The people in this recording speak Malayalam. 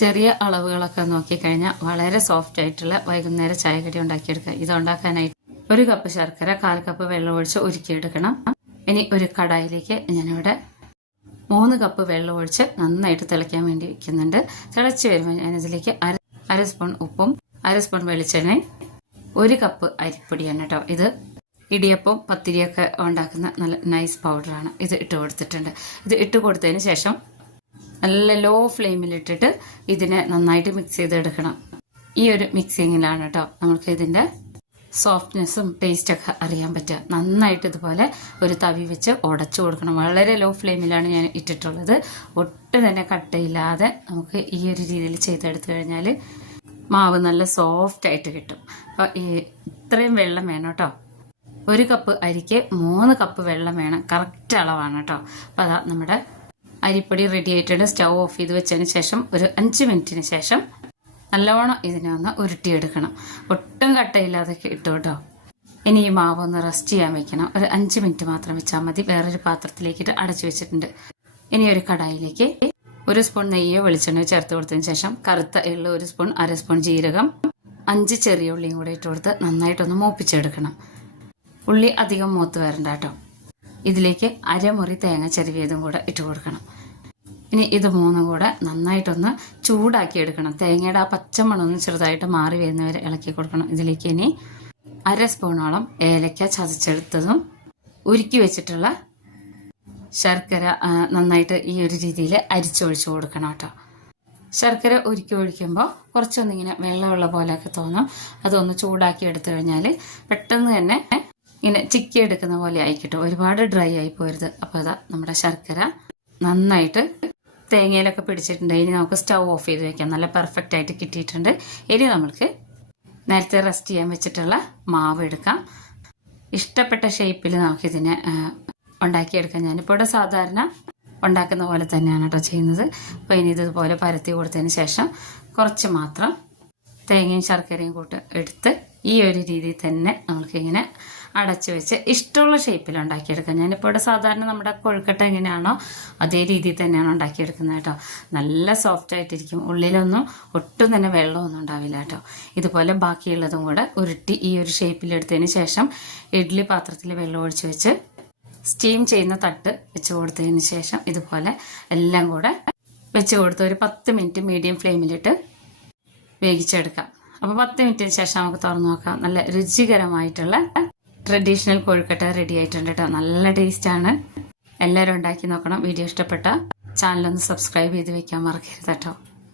ചെറിയ അളവുകളൊക്കെ നോക്കിക്കഴിഞ്ഞാൽ വളരെ സോഫ്റ്റ് ആയിട്ടുള്ള വൈകുന്നേര ചായക്കടി ഉണ്ടാക്കിയെടുക്കുക. ഇത് ഉണ്ടാക്കാനായിട്ട് 1 കപ്പ് ശർക്കര 1/4 കപ്പ് വെള്ളം ഒഴിച്ച് ഉരുക്കിയെടുക്കണം. ഇനി ഒരു കടായിലേക്ക് ഞാനിവിടെ 3 കപ്പ് വെള്ളം ഒഴിച്ച് നന്നായിട്ട് തിളയ്ക്കാൻ വേണ്ടി വെക്കുന്നുണ്ട്. തിളച്ച് വരുമ്പോൾ ഞാനിതിലേക്ക് അര സ്പൂൺ ഉപ്പും 1/2 സ്പൂൺ വെളിച്ചെണ്ണയും 1 കപ്പ് അരിപ്പൊടിയാണ് കേട്ടോ. ഇത് ഇടിയപ്പം പത്തിരിയൊക്കെ ഉണ്ടാക്കുന്ന നല്ല നൈസ് പൗഡറാണ്. ഇത് ഇട്ട് കൊടുത്തിട്ടുണ്ട്. ഇത് ഇട്ട് കൊടുത്തതിന് ശേഷം നല്ല ലോ ഫ്ലെയിമിലിട്ടിട്ട് ഇതിനെ നന്നായിട്ട് മിക്സ് ചെയ്തെടുക്കണം. ഈ ഒരു മിക്സിങ്ങിലാണ് കേട്ടോ നമുക്ക് ഇതിൻ്റെ സോഫ്റ്റ്നെസ്സും ടേസ്റ്റൊക്കെ അറിയാൻ പറ്റുക. നന്നായിട്ട് ഇതുപോലെ ഒരു തവി വെച്ച് ഉടച്ചു കൊടുക്കണം. വളരെ ലോ ഫ്ലെയിമിലാണ് ഞാൻ ഇട്ടിട്ടുള്ളത്. ഒട്ടും തന്നെ കട്ടയില്ലാതെ നമുക്ക് ഈ ഒരു രീതിയിൽ ചെയ്തെടുത്തു കഴിഞ്ഞാൽ മാവ് നല്ല സോഫ്റ്റ് ആയിട്ട് കിട്ടും. അപ്പോൾ ഇത്രയും വെള്ളം വേണം കേട്ടോ. 1 കപ്പ് അരിക്ക് 3 കപ്പ് വെള്ളം വേണം. കറക്റ്റ് അളവാണ് കേട്ടോ. അപ്പോൾ അതാ നമ്മുടെ അരിപ്പൊടി റെഡി ആയിട്ടുണ്ട്. സ്റ്റൗ ഓഫ് ചെയ്ത് വെച്ചതിന് ശേഷം ഒരു 5 മിനിറ്റിന് ശേഷം നല്ലോണം ഇതിനെ ഒന്ന് ഉരുട്ടിയെടുക്കണം. ഒട്ടും കട്ടയില്ലാതെ ഇട്ടു കേട്ടോ. ഇനി ഈ മാവ് ഒന്ന് റെസ്റ്റ് ചെയ്യാൻ വെക്കണം. ഒരു 5 മിനിറ്റ് മാത്രം വെച്ചാൽ മതി. വേറൊരു പാത്രത്തിലേക്കിട്ട് അടച്ചു വെച്ചിട്ടുണ്ട്. ഇനി ഒരു കടായിലേക്ക് 1 സ്പൂൺ നെയ്യോ വെളിച്ചെണ്ണയോ ചേർത്ത് കൊടുത്തതിന് ശേഷം കറുത്ത എള്ള് 1 സ്പൂൺ 1/2 സ്പൂൺ ജീരകം 5 ചെറിയ ഉള്ളിയും കൂടെ ഇട്ട് കൊടുത്ത് നന്നായിട്ടൊന്ന് മൂപ്പിച്ചെടുക്കണം. ഉള്ളി അധികം മൂത്ത് വരണ്ട കേട്ടോ. ഇതിലേക്ക് അരമുറി തേങ്ങ ചെരുവിയതും കൂടെ ഇട്ട് കൊടുക്കണം. ഇനി ഇത് 3 കൂടെ നന്നായിട്ടൊന്ന് ചൂടാക്കി എടുക്കണം. തേങ്ങയുടെ ആ പച്ചമണമൊന്ന് ചെറുതായിട്ട് മാറി വരുന്നവരെ ഇളക്കി കൊടുക്കണം. ഇതിലേക്ക് ഇനി 1/2 സ്പൂണോളം ഏലക്ക ചതച്ചെടുത്തതും ഉരുക്കി വെച്ചിട്ടുള്ള ശർക്കര നന്നായിട്ട് ഈ ഒരു രീതിയിൽ അരിച്ചൊഴിച്ചു കൊടുക്കണം കേട്ടോ. ശർക്കര ഉരുക്കി ഒഴിക്കുമ്പോൾ കുറച്ചൊന്നിങ്ങനെ വെള്ളമുള്ള പോലെയൊക്കെ തോന്നും. അതൊന്ന് ചൂടാക്കി എടുത്തു കഴിഞ്ഞാൽ പെട്ടെന്ന് തന്നെ ഇങ്ങനെ ചിക്കി എടുക്കുന്ന പോലെ ആയിക്കിട്ടും. ഒരുപാട് ഡ്രൈ ആയി പോരുത്. അപ്പോൾ അതാ നമ്മുടെ ശർക്കര നന്നായിട്ട് തേങ്ങയിലൊക്കെ പിടിച്ചിട്ടുണ്ട്. ഇനി നമുക്ക് സ്റ്റൗ ഓഫ് ചെയ്ത് വെക്കാം. നല്ല പെർഫെക്റ്റ് ആയിട്ട് കിട്ടിയിട്ടുണ്ട്. ഇനി നമുക്ക് നേരത്തെ റെസ്റ്റ് ചെയ്യാൻ വെച്ചിട്ടുള്ള മാവ് എടുക്കാം. ഇഷ്ടപ്പെട്ട ഷേപ്പിൽ നമുക്കിതിനെ ഉണ്ടാക്കിയെടുക്കാം. ഞാനിപ്പോൾ ഇവിടെ സാധാരണ ഉണ്ടാക്കുന്ന പോലെ തന്നെയാണ് കേട്ടോ ചെയ്യുന്നത്. അപ്പോൾ ഇനി ഇതുപോലെ പരത്തി കൊടുത്തതിന് ശേഷം കുറച്ച് മാത്രം തേങ്ങയും ശർക്കരയും കൂട്ട് എടുത്ത് ഈ ഒരു രീതിയിൽ തന്നെ നമുക്കിങ്ങനെ അടച്ചു വെച്ച് ഇഷ്ടമുള്ള ഷേപ്പിൽ ഉണ്ടാക്കിയെടുക്കാം. ഞാനിപ്പോൾ ഇവിടെ സാധാരണ നമ്മുടെ കൊഴുക്കട്ട എങ്ങനെയാണോ അതേ രീതിയിൽ തന്നെയാണ് ഉണ്ടാക്കിയെടുക്കുന്നത് കേട്ടോ. നല്ല സോഫ്റ്റ് ആയിട്ടിരിക്കും. ഉള്ളിലൊന്നും ഒട്ടും തന്നെ വെള്ളമൊന്നും ഉണ്ടാവില്ല കേട്ടോ. ഇതുപോലെ ബാക്കിയുള്ളതും കൂടെ ഉരുട്ടി ഈ ഒരു ഷേപ്പിലെടുത്തതിന് ശേഷം ഇഡ്ഡലി പാത്രത്തിൽ വെള്ളം ഒഴിച്ച് വെച്ച് സ്റ്റീം ചെയ്യുന്ന തട്ട് വെച്ച് കൊടുത്തതിന് ശേഷം ഇതുപോലെ എല്ലാം കൂടെ വെച്ച് കൊടുത്ത് ഒരു 10 മിനിറ്റ് മീഡിയം ഫ്ലെയിമിലിട്ട് വേവിച്ചെടുക്കാം. അപ്പോൾ 10 മിനിറ്റിന് ശേഷം നമുക്ക് തുറന്നു നോക്കാം. നല്ല രുചികരമായിട്ടുള്ള ട്രഡീഷണൽ കൊഴുക്കട്ട റെഡി ആയിട്ടുണ്ട് കേട്ടോ. നല്ല ടേസ്റ്റാണ്. എല്ലാവരും ഉണ്ടാക്കി നോക്കണം. വീഡിയോ ഇഷ്ടപ്പെട്ട ചാനലൊന്ന് സബ്സ്ക്രൈബ് ചെയ്ത് വെക്കാൻ മറക്കരുത് കേട്ടോ.